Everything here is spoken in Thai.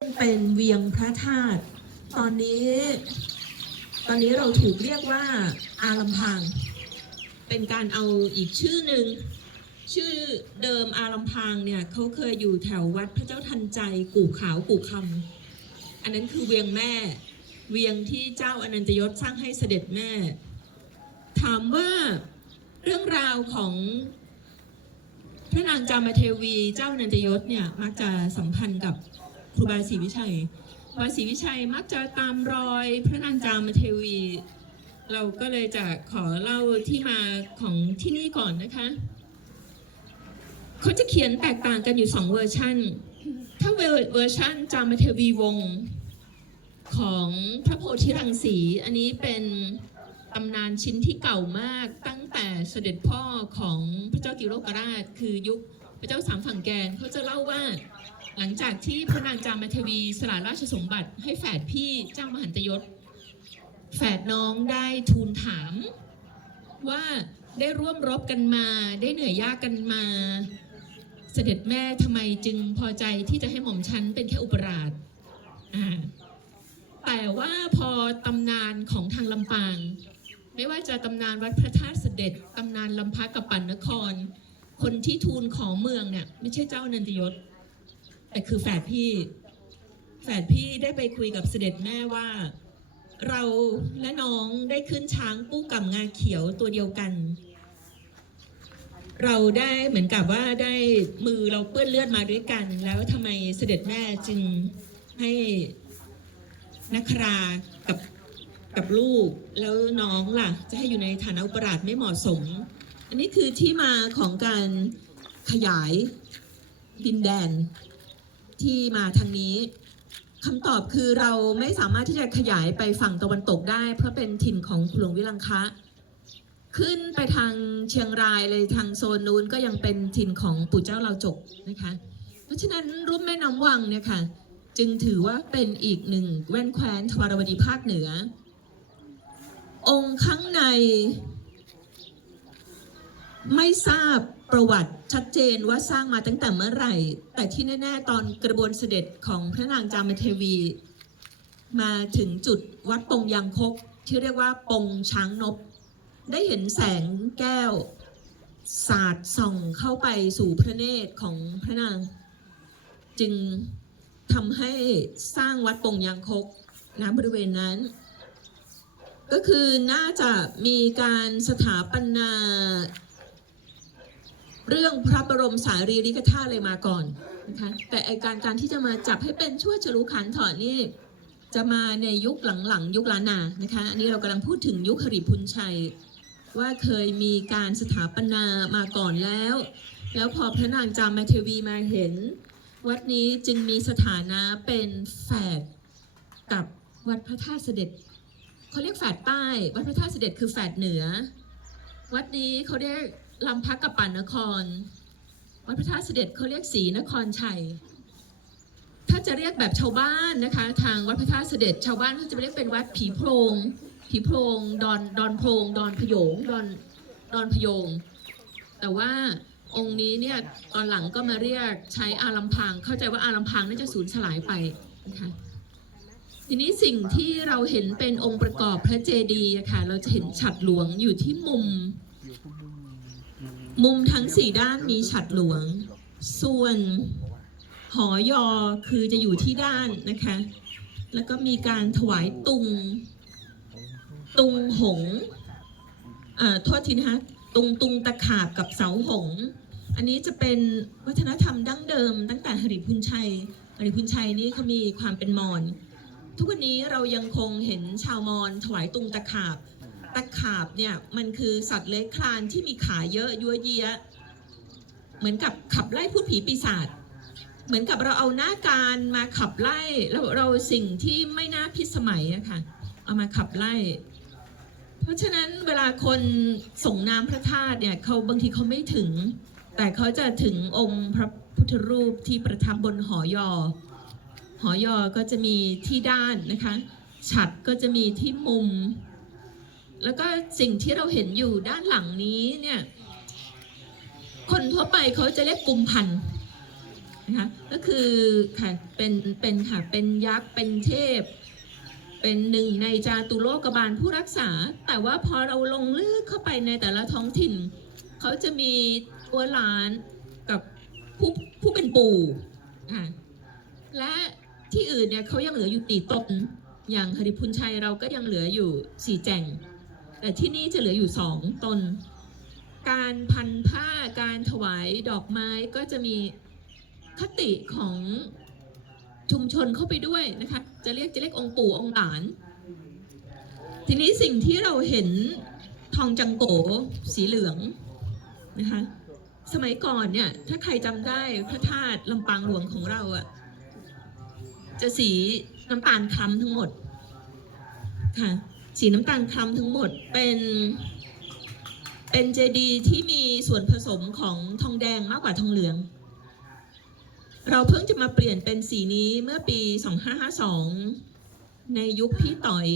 เป็นเวียงพระธาตุตอนนี้ ตอนนี้เราถูกเรียกว่าอาลัมพัง เป็นการเอาอีกชื่อหนึ่งชื่อเดิมอาลัมพังเนี่ยเขาเคยอยู่แถววัดพระเจ้าทันใจกู่ขาวกู่คำอันนั้นคือเวียงแม่ เวียงที่เจ้าอนันตยศสร้างให้เสด็จแม่ ถามว่าเรื่องราวของพระนางจามเทวีเจ้าอนันตยศเนี่ยมักจะสัมพันธ์กับ ครูบาศรีวิชัยครูบาศรีวิชัยมักจะตามรอยพระนางจามเทวี เราก็เลยจะขอเล่าที่มาของที่นี่ก่อนนะคะเขาจะเขียนแตกต่างกันอยู่สองเวอร์ชันถ้าเวอร์ชันจามเทวีวงของพระโพธิรังสี อันนี้เป็นตำนานชิ้นที่เก่ามากตั้งแต่เสด็จพ่อของพระเจ้ากิโลกราช คือยุคพระเจ้าสามฝั่งแกนเขาจะเล่าว่า หลังจากที่พระนางจามเทวีสละราชสมบัติ ให้แฝดพี่เจ้ามหันตยศ แฝดน้องได้ทูลถามว่าได้ร่วมรบกันมา ได้เหนื่อยยากกันมา เสด็จแม่ทำไมจึงพอใจที่จะให้หม่อมฉันเป็นแค่อุปราชอ่าแต่ว่าพอตำนานของทางลำปาง ไม่ว่าจะตำนานวัดพระธาตุเสด็จตำนานลำพักกับปันนคร คนที่ทูลของเมืองเนี่ยไม่ใช่เจ้านันทยศ แต่คือแฝดพี่ แฝดพี่ได้ไปคุยกับเสด็จแม่ว่า เราและน้องได้ขึ้นช้างปู้กับงาเขียวตัวเดียวกัน เราได้เหมือนกับว่าได้มือเราเปื้อนเลือดมาด้วยกัน แล้วทำไมเสด็จแม่จึงให้นักครากับกับลูกแล้วน้องล่ะ จะให้อยู่ในฐานะอุปราชไม่เหมาะสม อันนี้คือที่มาของการขยายดินแดน ที่มาทางนี้คำตอบคือเราไม่สามารถที่จะขยายไปฝั่งตะวันตกได้ เพราะเป็นถิ่นของหลวงวิลังคะ ขึ้นไปทางเชียงรายเลยทางโซนนู้นก็ยังเป็นถิ่นของปู่เจ้าเราจกนะคะ เพราะฉะนั้นรูปแม่น้ำวังเนี่ยค่ะจึงถือว่าเป็นอีกหนึ่งแว่นแคว้นทวารวดีภาคเหนือ องค์ข้างใน ไม่ทราบประวัติชัดเจนว่าสร้างมาตั้งแต่เมื่อไหร่ แต่ที่แน่ๆตอนกระบวนเสด็จของพระนางจามเทวี มาถึงจุดวัดปงยางคก ที่เรียกว่าปงช้างนบ ได้เห็นแสงแก้ว สาดส่องเข้าไปสู่พระเนตรของพระนาง จึงทำให้สร้างวัดปงยางคกณบริเวณนั้นก็คือน่าจะมีการสถาปนา เรื่องพระบรมสารีริกธาตุเลยมาก่อนนะคะแต่ไอการการที่จะมาจับให้เป็นชั่วฉลูขันถอนนี่จะมาในยุคหลังๆ ยุคล้านนานะคะอันนี้เรากำลังพูดถึงยุคหริพุนชัย ว่าเคยมีการสถาปนามาก่อนแล้ว แล้วพอพระนางจามเทวีมาเห็น วัดนี้จึงมีสถานะเป็นแฝดกับวัดพระธาตุเสด็จเขาเรียกแฝดใต้ วัดพระธาตุเสด็จคือแฝดเหนือ วัดนี้เขาเรียก ลำพักกับป่านนคร วัดพระธาตุเสด็จเขาเรียกศรีนครชัย ถ้าจะเรียกแบบชาวบ้านนะคะ ทางวัดพระธาตุเสด็จชาวบ้านเขาจะเรียกเป็นวัดผีโพรงผีโพรงดอนดอนโพรงดอนพยงดอนดอนพยง แต่ว่าองค์นี้เนี่ยตอนหลังก็มาเรียกใช้อารัมพัง เข้าใจว่าอารัมพังน่าจะสูญสลายไปนะคะทีนี้สิ่งที่เราเห็นเป็นองค์ประกอบพระเจดีย์ะค่ะเราจะเห็นฉัดหลวงอยู่ที่มุม มุมทั้งสี่ด้านมีฉัดหลวง ส่วนหอยอคือจะอยู่ที่ด้านนะคะ แล้วก็มีการถวายตุง ตุงหงอ่าโทษทีนะคะตุงตุงตะขาบกับเสาหง อันนี้จะเป็นวัฒนธรรมดั้งเดิม ตั้งแต่หริพุนชัยหริพุนชัยนี่เขามีความเป็นมอญทุกวันนี้เรายังคงเห็นชาวมอญถวายตุงตะขาบ ตะขาบเนี่ยมันคือสัตว์เลื้อยคลานที่มีขาเยอะยั่วเยียเหมือนกับขับไล่พูดผีปีศาจเหมือนกับเราเอาหน้าการมาขับไล่แล้วเราสิ่งที่ไม่น่าพิสมัยอะคะเอามาขับไล่ เพราะฉะนั้นเวลาคนส่งน้ำพระธาตุเนี่ยเขาบางทีเขาไม่ถึง แต่เขาจะถึงองค์พระพุทธรูปที่ประทับบนหอยอ หอยอก็จะมีที่ด้านนะคะ ฉัดก็จะมีที่มุม แล้วก็สิ่งที่เราเห็นอยู่ด้านหลังนี้เนี่ย คนทั่วไปเขาจะเรียกกุมพันธ์นะคะก็คือค่ะเป็นเป็นค่ะเป็นยักษ์เป็นเทพ เป็นหนึ่งในจาตุโลกบาลผู้รักษา แต่ว่าพอเราลงลึกเข้าไปในแต่ละท้องถิ่น เขาจะมีตัวหลานกับผู้ผู้เป็นปู่อะและที่อื่นเนี่ยเขายังเหลืออยู่ตีตนอย่างหริพุนชัยเราก็ยังเหลืออยู่สี่แจง แต่ที่นี่จะเหลืออยู่สองตน การพันผ้าการถวายดอกไม้ก็จะมีคติของชุมชนเข้าไปด้วยนะคะ จะเรียกจะเรียกองค์ปู่องค์หลาน ทีนี้สิ่งที่เราเห็นทองจังโกสีเหลืองนะคะ สมัยก่อนเนี่ยถ้าใครจำได้พระธาตุลำปางหลวงของเราอะจะสีน้ำตาลคล้ำทั้งหมดค่ะ สีน้ำตาลคล้ำทั้งหมดเป็นเป็นเจดีที่มีส่วนผสมของทองแดงมากกว่าทองเหลือง เราเพิ่งจะมาเปลี่ยนเป็นสีนี้เมื่อปี 2552 ในยุคพี่ต่อย